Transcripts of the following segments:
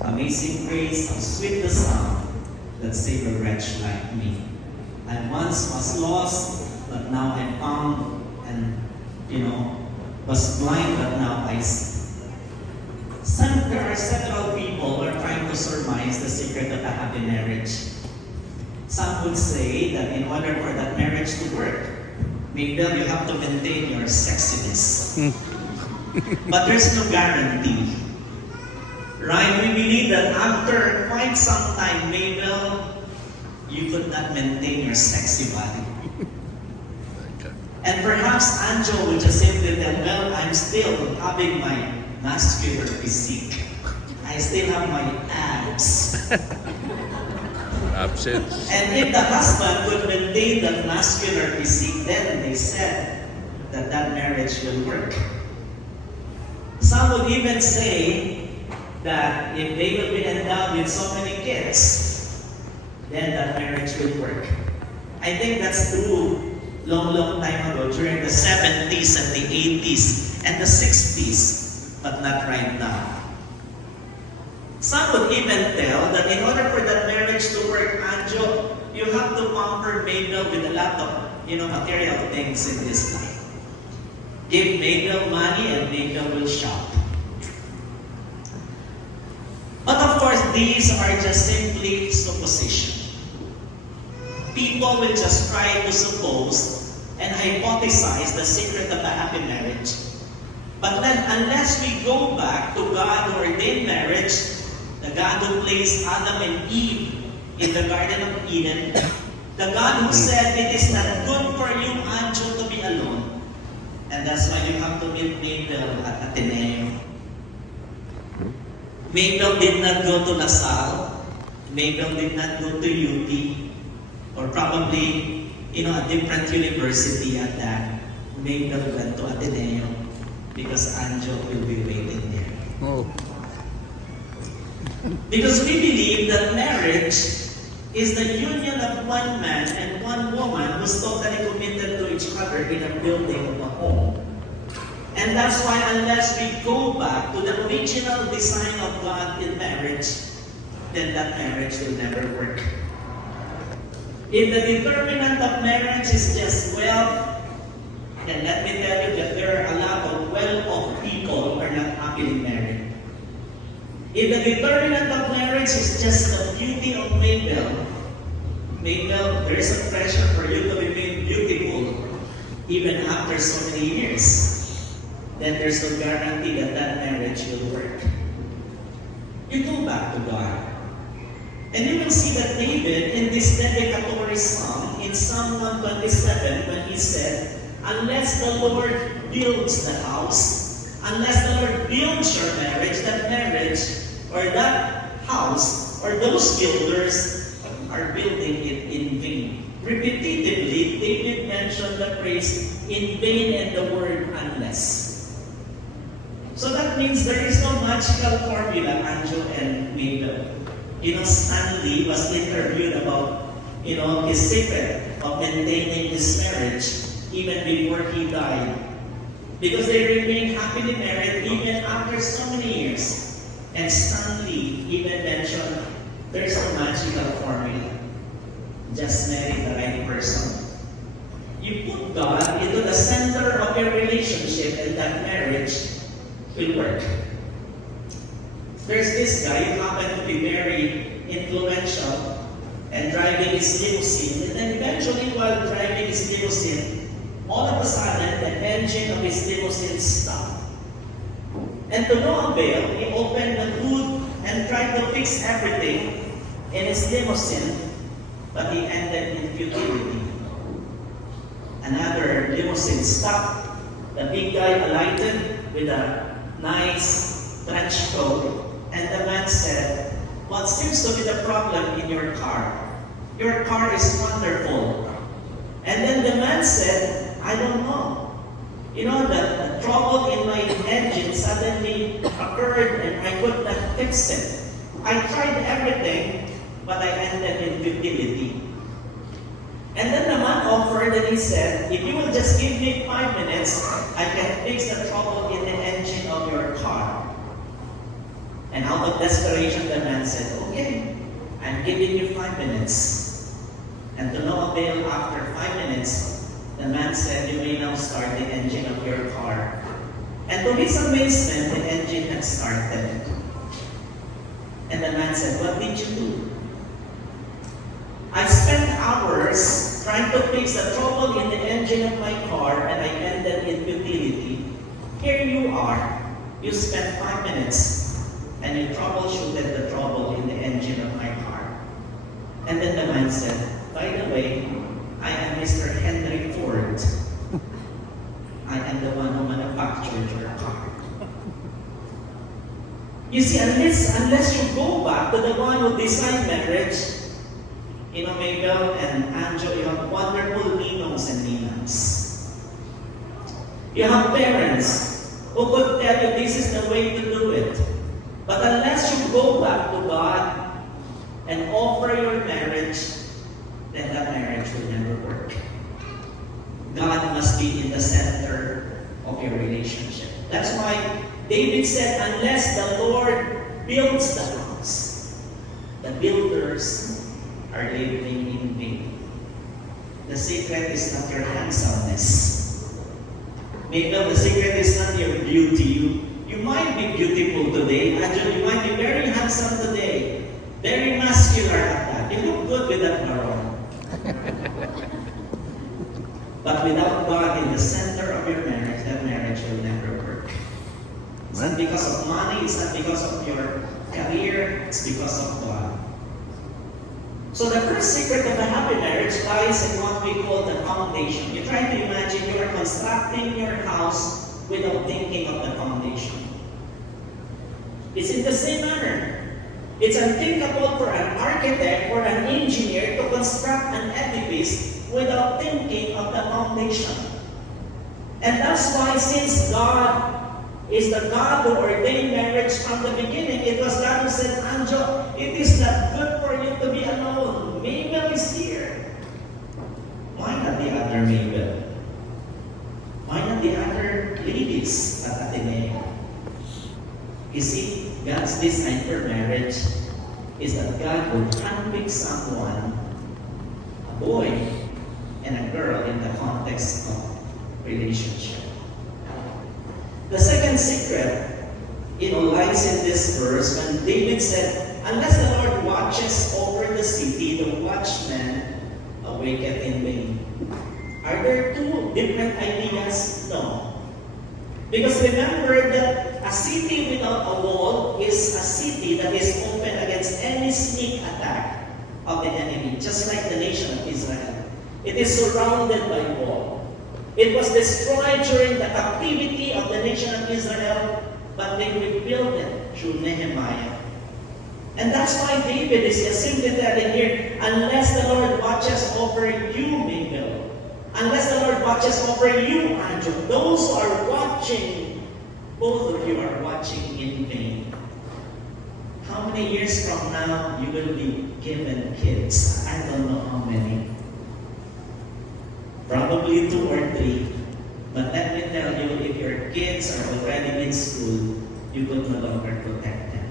Amazing grace, how sweet the sound that saved a wretch like me. I once was lost, but now I'm found, and was blind, but now I see. There are several people who are trying to surmise the secret of a happy marriage. Some would say that in order for that marriage to work, Mabel, you have to maintain your sexiness. But there's no guarantee. Right? We believe that after quite some time, Mabel, you could not maintain your sexy body. And perhaps Anjo would just simply tell, well, I'm still having my muscular physique. I still have my abs. Absence. And if the husband could maintain that muscular physique, then they said that that marriage will work. Some would even say that if they will be endowed with so many kids, then that marriage will work. I think that's true long time ago, during the 70s and the 80s and the 60s, but not right now. Some would even tell that in order for that marriage to work, Anjo, you have to pamper Mabel with a lot of, material things in this life. Give Mabel money and Mabel will shop. But of course, these are just simply supposition. People will just try to suppose and hypothesize the secret of a happy marriage. But then, unless we go back to God who ordained marriage, the God who placed Adam and Eve in the Garden of Eden, the God who said it is not good for you, Anjo, to be alone. And that's why you have to meet Mabel at Ateneo. Mabel did not go to LaSalle. Mabel did not go to UT. Or probably, a different university at that. Mabel went to Ateneo because Anjo will be waiting there. Oh. Because we believe that marriage is the union of one man and one woman who's totally committed to each other in a building of a home. And that's why unless we go back to the original design of God in marriage, then that marriage will never work. If the determinant of marriage is just wealth, then let me tell you that there are a lot of well-off people who are not happily married. If the determinant of marriage is just the beauty of Mabel, there is a pressure for you to remain beautiful even after so many years, then there's no guarantee that that marriage will work. You go back to God. And you will see that David, in this dedicatory psalm, in Psalm 127, when he said, unless the Lord builds the house, unless the Lord builds your marriage, that marriage, or that house, or those builders are building it in vain. Repetitively, David mentioned the phrase, in vain, and the word unless. So that means there is no magical formula, Anjo and Mabel. Stanley was interviewed about, his secret of maintaining his marriage even before he died. Because they remained happily married even after so many years. And Stanley even mentioned, there's no magical formula. Just marry the right person. You put God into the center of your relationship and that marriage will work. There's this guy who happened to be very influential and driving his limousine. And then eventually while driving his limousine, all of a sudden the engine of his limousine stopped. And to no avail, he opened the hood and tried to fix everything in his limousine, but he ended in futility. Another limousine stopped. The big guy alighted with a nice trench coat. And the man said, what seems to be the problem in your car? Your car is wonderful. And then the man said, I don't know. The trouble in my engine suddenly occurred and I could not fix it. I tried everything, but I ended in futility. And then the man offered and he said, if you will just give me 5 minutes, I can fix the trouble in the engine of your car. And out of desperation, the man said, okay, I'm giving you 5 minutes. And to no avail, after 5 minutes, the man said, you may now start the engine of your car. And to his amazement, the engine had started. And the man said, what did you do? I spent hours trying to fix the trouble in the engine of my car, and I ended in futility. Here you are. You spent 5 minutes, and you troubleshooted the trouble in the engine of my car. And then the man said, by the way, I am Mr. Henry Ford. I am the one who manufactured your car. You see, unless you go back to the one who designed marriage, you know, Mabel and Anjo, you have wonderful ninongs and ninangs. You have parents who could tell you this is the way to do it. But unless you go back to God and offer your marriage, then that marriage will never work. God must be in the center of your relationship. That's why David said, unless the Lord builds the house, the builders are living in vain. The secret is not your handsomeness. Maybe the secret is not your beauty. You might be beautiful today. Anjo, you might be very handsome today. Very muscular at that. You look good with that maroon. But without God in the center of your marriage, that marriage will never work. It's not because of money, it's not because of your career, it's because of God. So the first secret of a happy marriage lies in what we call the foundation. You try to imagine you are constructing your house without thinking of the foundation. It's in the same manner. It's unthinkable for an architect or an engineer to construct an edifice without thinking of the foundation. And that's why, since God is the God who ordained marriage from the beginning, it was God who said, Anjo, it is not good for you to be alone. Mabel is here. Why not the other Mabel? Why not the other ladies at Ateneo? You see, God's design for marriage is that God will handpick someone, a boy and a girl, in the context of relationship. The second secret, lies in this verse when David said, unless the Lord watches over the city, the watchman awaketh in vain. Are there two different ideas? No. Because remember that a city without a wall is a city that is open against any sneak attack of the enemy, just like the nation of Israel. It is surrounded by wall. It was destroyed during the captivity of the nation of Israel, but they rebuilt it through Nehemiah. And that's why David is just simply telling here, unless the Lord watches over you, Mabel, unless the Lord watches over you, Anjo, those who are watching, both of you are watching in vain. How many years from now you will be given kids? I don't know how many. Probably 2 or 3. But let me tell you, if your kids are already in school, you could no longer protect them.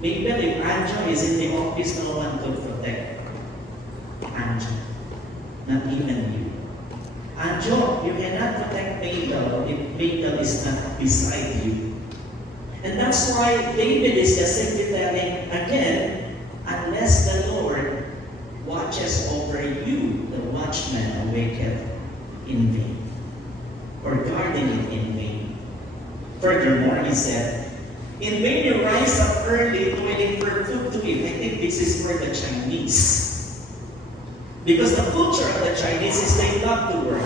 Maybe if Anjo is in the office, no one could protect Anjo. Not even you. Anjo, you cannot protect Mabel if Mabel is not beside you. And that's why David is just simply telling, again, unless the Lord watches over you, the watchman awaketh in vain, or guarding it in vain. Furthermore, he said, in vain you rise up early toiling for food to eat. I think this is for the Chinese. Because the culture of the Chinese is they love to work.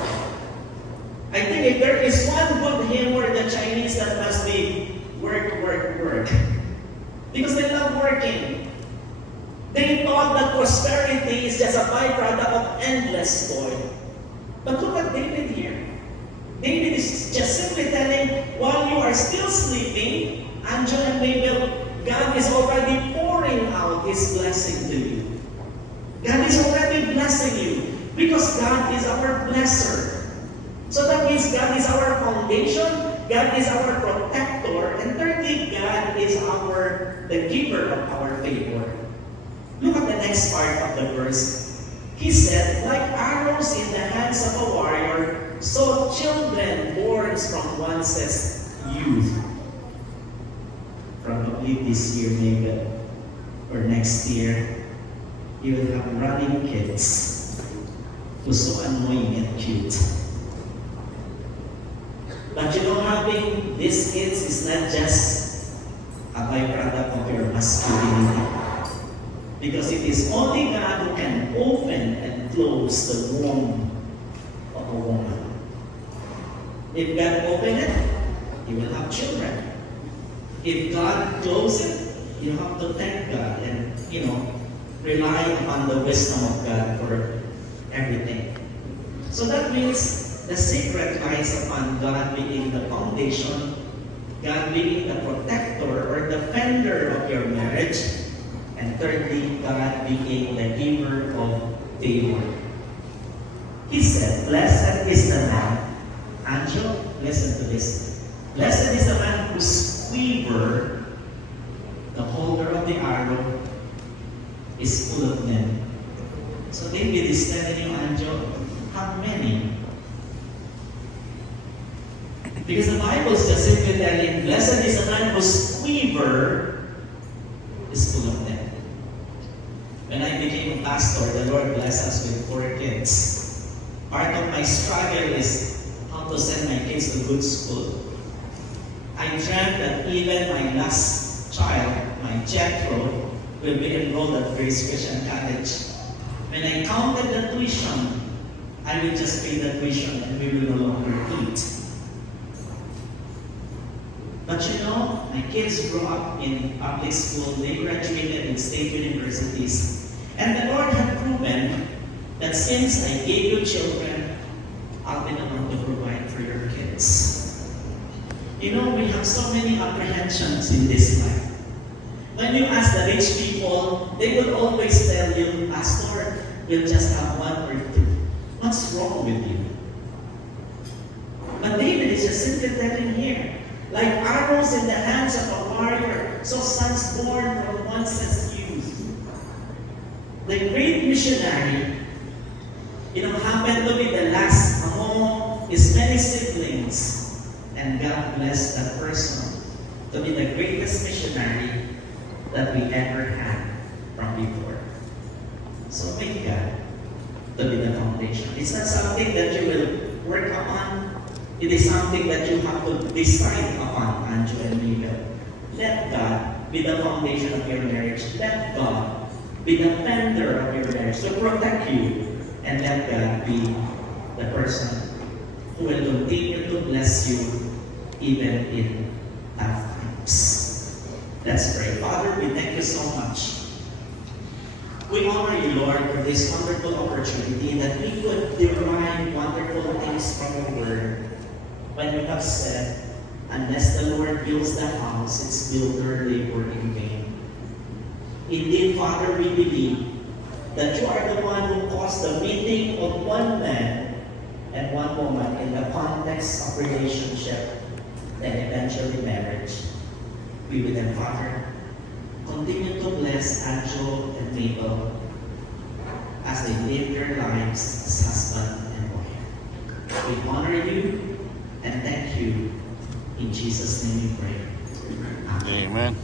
I think if there is one good hymn for the Chinese, that must be work, work, work. Because they love working. They thought that prosperity is just a byproduct of endless toil. But look at David here. David is just simply telling, while you are still sleeping, Anjo and Mabel, God is already pouring out His blessing to you. God is already blessing you because God is our blesser. So that means God is our foundation, God is our protector, and third thirdly, God is the giver of our favor. Look at the next part of the verse. He said, like arrows in the hands of a warrior, so children born from one's youth. Probably this year, maybe, or next year, you will have running kids who's so annoying and cute. But you know, having these kids is not just a byproduct of your masculinity. Because it is only God who can open and close the womb of a woman. If God open it, you will have children. If God closes it, you have to thank God and, rely upon the wisdom of God for everything. So that means the secret lies upon God being the foundation, God being the protector or defender of your marriage, and thirdly, God being the giver of favor. He said, blessed is the man. Anjo, listen to this. Blessed is the man whose quiver, the holder of the arrow, is full of men. So David is telling you, Anjo, how many? Because the Bible is just simply telling, blessed is the man whose quiver is full of men. When I became a pastor, the Lord blessed us with 4 kids. Part of my struggle is how to send my kids to good school. I dreamt that even my last child, my Jethro, will be enrolled at Grace Christian College. When I counted the tuition, I will just pay the tuition and we will no longer eat. But my kids grew up in public school, they graduated in state universities. And the Lord had proven that since I gave you children, I'll be the one to provide for your kids. We have so many apprehensions in this life. When you ask the rich people, they will always tell you, Pastor, we'll just have 1 or 2. What's wrong with you? But David is just simply telling here, like arrows in the hands of a warrior, so sons born from one's youth. The great missionary, happened to be the last among his many siblings, and God blessed that person to be the greatest missionary that we ever had from before. So make God to be the foundation. It's not something that you will work upon. It is something that you have to decide upon, Anjo and Mabel. Let God be the foundation of your marriage. Let God be the defender of your marriage to protect you. And let God be the person who will continue to bless you even in tough times. Let's pray. Father, we thank you so much. We honor you, Lord, for this wonderful opportunity that we could derive wonderful things from your word. When you have said, unless the Lord builds the house, its builder labor in vain. Indeed, Father, we believe that you are the one who caused the meeting of one man and one woman in the context of relationship and eventually marriage. Be with them, Father. Continue to bless Anjo and Mabel as they live their lives as husband and wife. We honor you and thank you. In Jesus' name we pray. Amen. Amen.